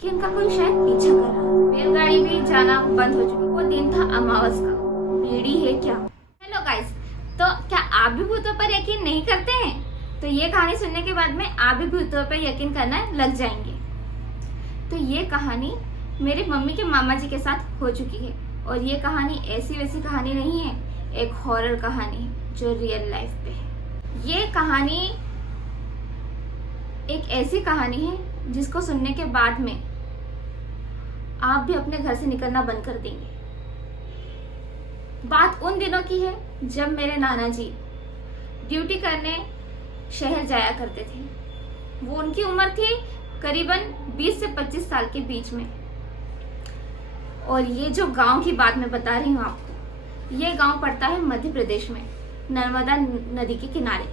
कि इनका कोई शायद पीछा कर रहा है। बैलगाड़ी भी जाना बंद हो चुकी। वो दिन था अमावस का। पीढ़ी है क्या? हेलो गाइस, तो क्या आप भी भूतों पर यकीन नहीं करते हैं? तो ये कहानी सुनने के बाद में आप भी भूतों पर यकीन करना लग जाएंगे। तो ये कहानी मेरी मम्मी के मामा जी के साथ हो चुकी है और ये कहानी ऐसी वैसी कहानी नहीं है, एक हॉरर कहानी है जो रियल लाइफ पे है। ये कहानी एक ऐसी कहानी है जिसको सुनने के बाद में आप भी अपने घर से निकलना बंद कर देंगे। बात उन दिनों की है जब मेरे नाना जी ड्यूटी करने शहर जाया करते थे। वो उनकी उम्र थी करीबन 20 से 25 साल के बीच में। और ये जो गांव की बात मैं बता रही हूँ आपको, ये गांव पड़ता है मध्य प्रदेश में, नर्मदा नदी के किनारे।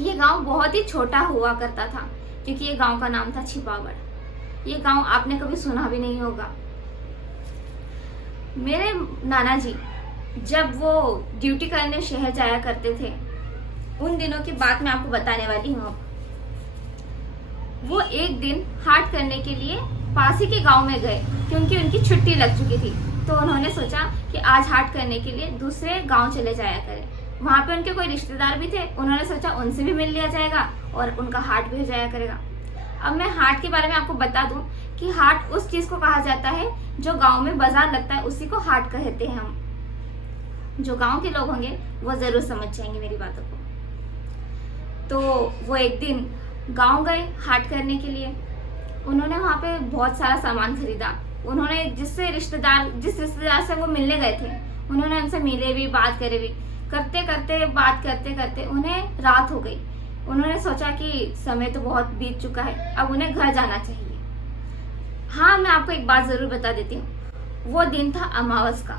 ये गांव बहुत ही छोटा हुआ करता था क्योंकि ये गांव का नाम था छिपावड़। ये गांव आपने कभी सुना भी नहीं होगा। मेरे नाना जी जब वो ड्यूटी करने शहर जाया करते थे, उन दिनों की बात मैं आपको बताने वाली हूँ। वो एक दिन हाट करने के लिए पास ही के गांव में गए क्योंकि उनकी छुट्टी लग चुकी थी। तो उन्होंने सोचा कि आज हाट करने के लिए दूसरे गांव चले जाया करें। वहां पे उनके कोई रिश्तेदार भी थे, उन्होंने सोचा उनसे भी मिल लिया जाएगा और उनका हाट भी हो जाया करेगा। अब मैं हाट के बारे में आपको बता दूं कि हाट उस चीज को कहा जाता है जो गांव में बाजार लगता है, उसी को हाट कहते हैं हम। जो गांव के लोग होंगे वो जरूर समझ जाएंगे मेरी बातों को। तो वो एक दिन गांव गए हाट करने के लिए। उन्होंने वहां पे बहुत सारा सामान खरीदा। उन्होंने जिस रिश्तेदार से वो मिलने गए थे, उन्होंने उनसे मिले भी, बात करे भी। बात करते करते उन्हें रात हो गई। उन्होंने सोचा कि समय तो बहुत बीत चुका है, अब उन्हें घर जाना चाहिए। हाँ, मैं आपको एक बात जरूर बता देती हूँ। वो दिन था अमावस का।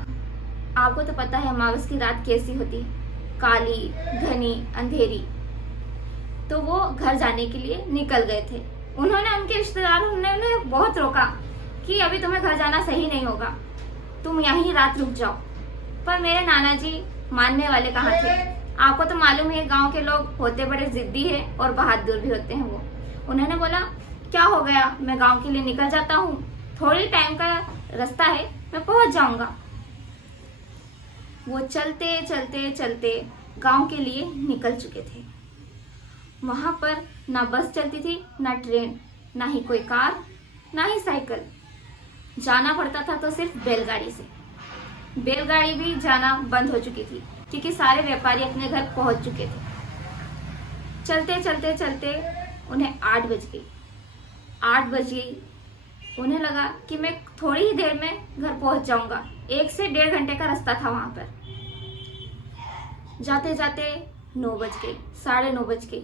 आपको तो पता है अमावस की रात कैसी होती है, काली, घनी, अंधेरी। तो वो घर जाने के लिए निकल गए थे। उनके रिश्तेदारों ने उन्हें बहुत रोका कि अभी तुम्हें घर जाना सही नहीं होगा, तुम यहीं रात रुक जाओ। पर मेरे नाना जी मानने वाले कहाँ थे। आपको तो मालूम है गांव के लोग होते बड़े जिद्दी है और बहादुर भी होते हैं वो। उन्होंने बोला क्या हो गया, मैं गांव के लिए निकल जाता हूँ, थोड़ी टाइम का रास्ता है, मैं पहुंच जाऊंगा। वो चलते चलते चलते गांव के लिए निकल चुके थे। वहां पर ना बस चलती थी, ना ट्रेन, ना ही कोई कार, ना ही साइकिल। जाना पड़ता था तो सिर्फ बैलगाड़ी से। बैलगाड़ी भी जाना बंद हो चुकी थी क्योंकि सारे व्यापारी अपने घर पहुंच चुके थे। चलते चलते चलते उन्हें 8 बज गई। 8 बज गई, उन्हें लगा कि मैं थोड़ी ही देर में घर पहुंच जाऊंगा। 1 से 1.5 घंटे का रास्ता था वहां पर। जाते जाते 9 बज गई, 9:30 बज गई।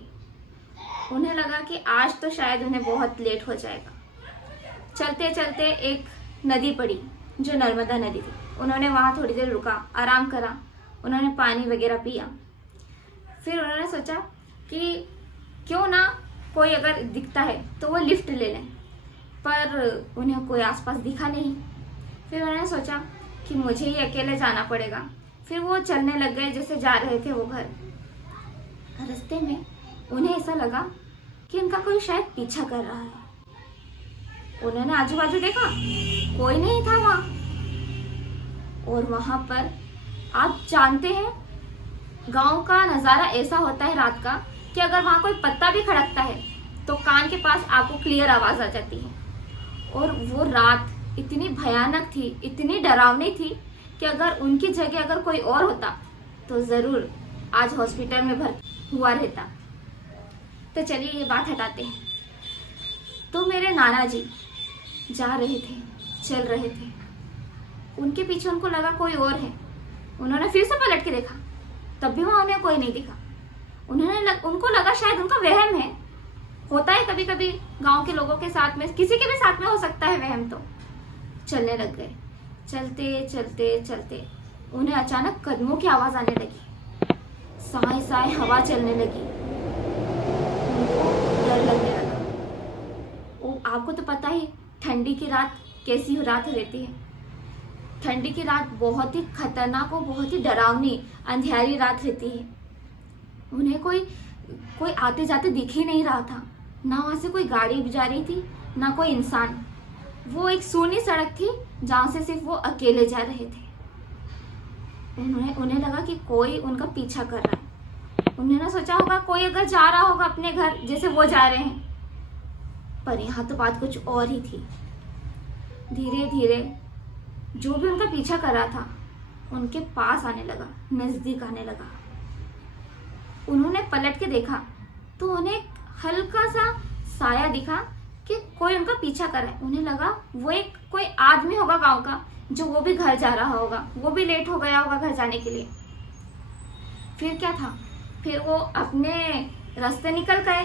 उन्हें लगा कि आज तो शायद उन्हें बहुत लेट हो जाएगा। चलते चलते एक नदी पड़ी जो नर्मदा नदी थी। उन्होंने वहां थोड़ी देर रुका, आराम करा, उन्होंने पानी वगैरह पिया। फिर उन्होंने सोचा कि क्यों ना कोई अगर दिखता है तो वो लिफ्ट ले लें, पर उन्हें कोई आसपास दिखा नहीं। फिर उन्होंने सोचा कि मुझे ही अकेले जाना पड़ेगा। फिर वो चलने लग गए जैसे जा रहे थे वो घर। रास्ते में उन्हें ऐसा लगा कि उनका कोई शायद पीछा कर रहा है। उन्होंने आजू बाजू देखा, कोई नहीं था वहां। और वहां पर आप जानते हैं गांव का नजारा ऐसा होता है रात का कि अगर वहां कोई पत्ता भी खड़कता है तो कान के पास आपको क्लियर आवाज आ जाती है। और वो रात इतनी भयानक थी, इतनी डरावनी थी कि अगर उनकी जगह अगर कोई और होता तो जरूर आज हॉस्पिटल में भर्ती हुआ रहता। तो चलिए ये बात हटाते हैं। तो मेरे नाना जी जा रहे थे, चल रहे थे, उनके पीछे उनको लगा कोई और है। उन्होंने फिर से पलट के देखा, तब भी वहां उन्हें कोई नहीं दिखा। उनको लगा शायद उनका वहम है। होता है कभी कभी गांव के लोगों के साथ में, किसी के भी साथ में हो सकता है वहम। तो चलने लग गए। चलते चलते चलते उन्हें अचानक कदमों की आवाज आने लगी, साए साए हवा चलने लगी। उनको डर लगने लगा। आपको तो पता ही ठंडी की रात कैसी रात रहती है। ठंडी की रात बहुत ही खतरनाक और बहुत ही डरावनी अंधेरी रात रहती है। उन्हें कोई आते जाते दिख ही नहीं रहा था। ना वहां से कोई गाड़ी भी जा रही थी, ना कोई इंसान। वो एक सूनी सड़क थी जहाँ से सिर्फ वो अकेले जा रहे थे। उन्हें लगा कि कोई उनका पीछा कर रहा है। उन्होंने सोचा होगा कोई अगर जा रहा होगा अपने घर जैसे वो जा रहे हैं, पर यहाँ तो बात कुछ और ही थी। धीरे धीरे जो भी उनका पीछा कर रहा था उनके पास आने लगा, नजदीक आने लगा। उन्होंने पलट के देखा तो उन्हें हल्का सा साया दिखा कि कोई उनका पीछा कर रहा है। उन्हें लगा वो एक कोई आदमी होगा गांव का, जो वो भी घर जा रहा होगा, वो भी लेट हो गया होगा घर जाने के लिए। फिर क्या था, फिर वो अपने रास्ते निकल गए,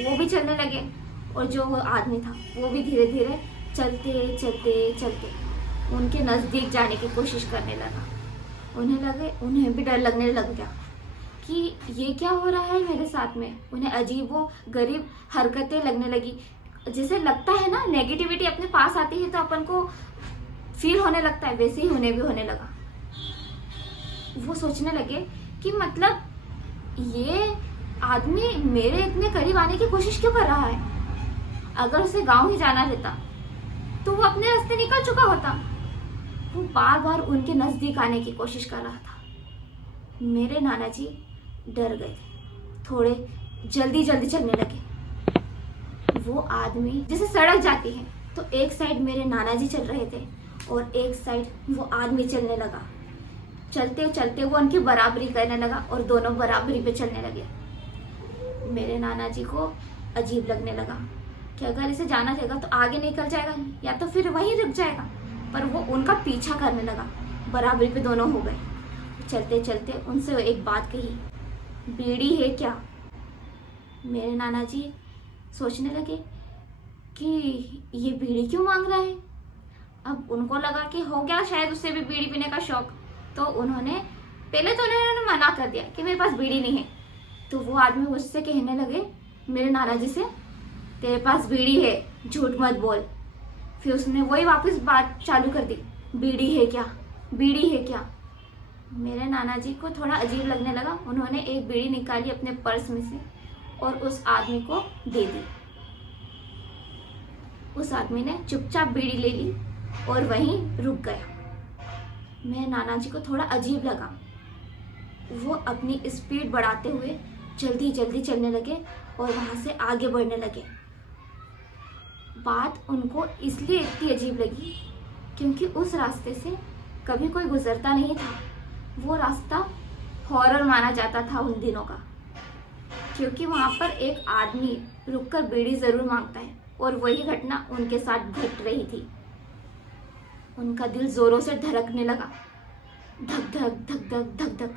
वो भी चलने लगे, और जो वो आदमी था वो भी धीरे धीरे चलते चलते चलते उनके नज़दीक जाने की कोशिश करने लगा। उन्हें भी डर लगने लग गया कि ये क्या हो रहा है मेरे साथ में। उन्हें अजीब वो गरीब हरकतें लगने लगी। जैसे लगता है ना, नेगेटिविटी अपने पास आती है तो अपन को फील होने लगता है, वैसे ही उन्हें भी होने लगा। वो सोचने लगे कि मतलब ये आदमी मेरे इतने करीब आने की कोशिश क्यों कर रहा है। अगर उसे गांव ही जाना रहता तो वो अपने रास्ते निकल चुका होता। वो बार बार उनके नजदीक आने की कोशिश कर रहा था। मेरे नाना जी डर गए थे, थोड़े जल्दी जल्दी चलने लगे। वो आदमी जैसे सड़क जाती है तो एक साइड मेरे नाना जी चल रहे थे और एक साइड वो आदमी चलने लगा। चलते चलते वो उनकी बराबरी करने लगा और दोनों बराबरी पे चलने लगे। मेरे नाना जी को अजीब लगने लगा कि अगर इसे जाना रहेगा तो आगे निकल जाएगा या तो फिर वहीं रुक जाएगा, पर वो उनका पीछा करने लगा। बराबरी पे दोनों हो गए। चलते चलते उनसे एक बात कही, बीड़ी है क्या। मेरे नाना जी सोचने लगे कि ये बीड़ी क्यों मांग रहा है। अब उनको लगा कि हो गया शायद उससे भी बीड़ी पीने का शौक, तो उन्होंने मना कर दिया कि मेरे पास बीड़ी नहीं है। तो वो आदमी मुझसे कहने लगे मेरे नाना जी से, तेरे पास बीड़ी है, झूठ मत बोल। फिर उसने वही वापस बात चालू कर दी, बीड़ी है क्या, बीड़ी है क्या। मेरे नाना जी को थोड़ा अजीब लगने लगा। उन्होंने एक बीड़ी निकाली अपने पर्स में से और उस आदमी को दे दी। उस आदमी ने चुपचाप बीड़ी ले ली और वहीं रुक गया। मेरे नाना जी को थोड़ा अजीब लगा। वो अपनी स्पीड बढ़ाते हुए जल्दी जल्दी चलने लगे और वहां से आगे बढ़ने लगे। बात उनको इसलिए इतनी अजीब लगी क्योंकि उस रास्ते से कभी कोई गुजरता नहीं था। वो रास्ता हॉरर माना जाता था उन दिनों का, क्योंकि वहां पर एक आदमी रुककर बीड़ी जरूर मांगता है और वही घटना उनके साथ घट रही थी। उनका दिल जोरों से धड़कने लगा, धक धक धक धक धक धक।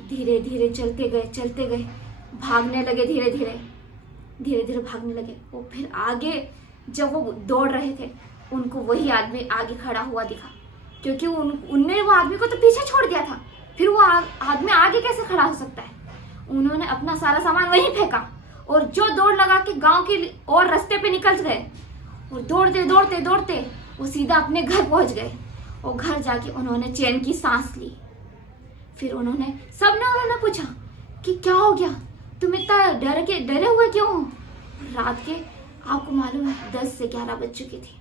धीरे धीरे चलते गए, भागने लगे, धीरे धीरे भागने लगे। वो फिर आगे जब वो दौड़ रहे थे उनको वही आदमी आगे खड़ा हुआ दिखा, क्योंकि उनने वो आदमी को तो पीछे छोड़ दिया था। फिर वो आदमी आगे कैसे खड़ा हो सकता है। उन्होंने अपना सारा सामान वहीं फेंका और जो दौड़ लगा के गांव के और रास्ते पे निकल गए और दौड़ते वो सीधा अपने घर पहुंच गए। और घर जाके उन्होंने चैन की सांस ली। फिर उन्होंने पूछा कि क्या हो गया, तुम इतना डरे हुए क्यों हो। रात के आपको मालूम है 10 से 11 बज चुकी थी।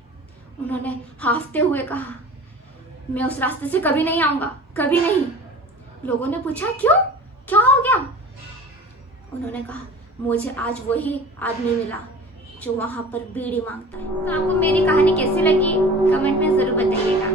उन्होंने हाफते हुए कहा, मैं उस रास्ते से कभी नहीं आऊंगा, कभी नहीं। लोगों ने पूछा क्यों, क्या हो गया। उन्होंने कहा, मुझे आज वही आदमी मिला जो वहां पर बीड़ी मांगता है। तो आपको मेरी कहानी कैसी लगी कमेंट में जरूर बताइएगा।